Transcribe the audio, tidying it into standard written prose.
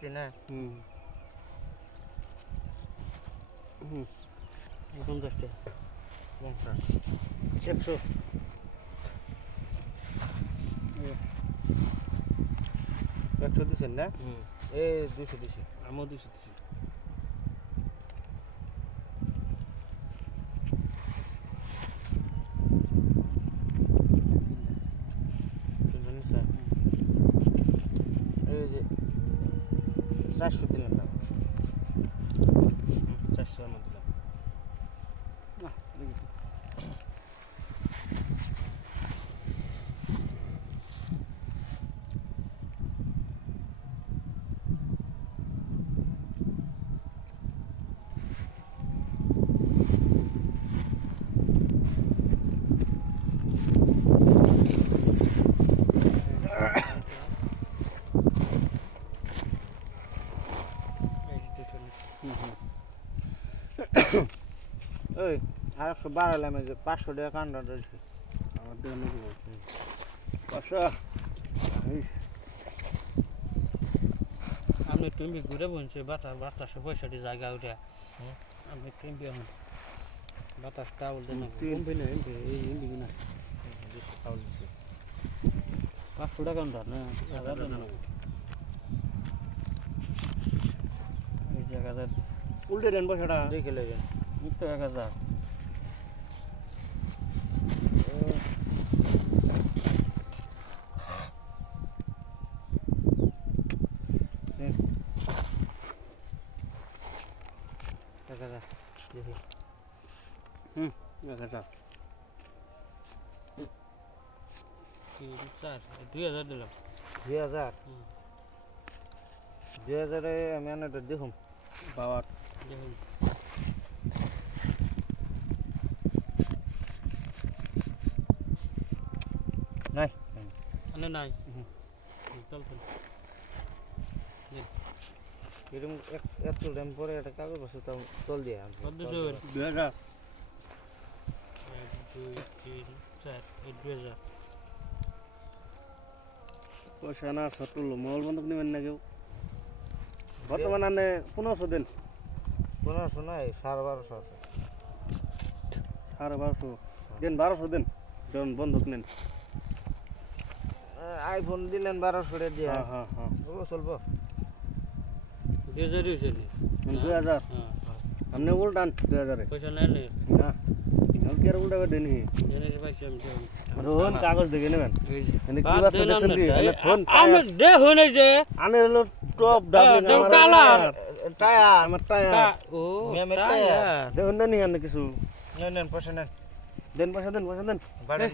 চিনা এখন 10 টাকা 100 100 দিছেন না এ 200 দিছি আমিও 200 দিছি তিনশো নিছেন এই যে 400 দিলেন না 400 আমার দিলাম না দেখি ওই আর 100 বাড়ালাম এই যে 500 টাকা কান্ডা দিছি আমার দেন নাকি আচ্ছা আমি তুমি ঘুরে বলছি বাতাসে পয়সাটি জায়গা উঠে আমি তুমি এখন বাতাসটা বলতে না কমবে না এই না দিছি তাও দিছি 500 টাকা না 1000 টাকা না এই জায়গাটা উল্টে দেন পয়সাটা দেখে লেগেন তো 1000 টাকা দেখি 1000 2000 দিলাম 2000 2000 এ আমি আনাটা দেখুন বাবার দেখুন নাই আনে নাই চল চল এরকম এত টাইম পরে একটা কাগজ বসে তাও চল দিয়ে আনছি 2000 1 2 3 4 2000 পয়সা না সতুল মল বন্ধক নেবেন না কেউ বর্তমান আনে 1500 দেন 1500 নাই 1250 1250 দেন 1200 দেন জন বন্ধক নেন আইফোন দিলেন 1200 টাকা দিয়ে হ্যাঁ ও চলবো 2000 হইছে নি 2000 আমনে উল্টান 2000 পয়সা নাই না কি আর উল্টাবে দেনি দেনের পয়সা আমি রোহন কাগজ দেখে নেবেন এনে কি বাত দেখছেন দি এনে ফোন আমি দেখুন এই যে আনে হলো টপ ডাবলিং আমার কালার টায়ার আমার টায়ার ও টায়ার দেখুন না নি আনে কিছু নেন পয়সা নেন দেন পয়সা দেন বাড়েন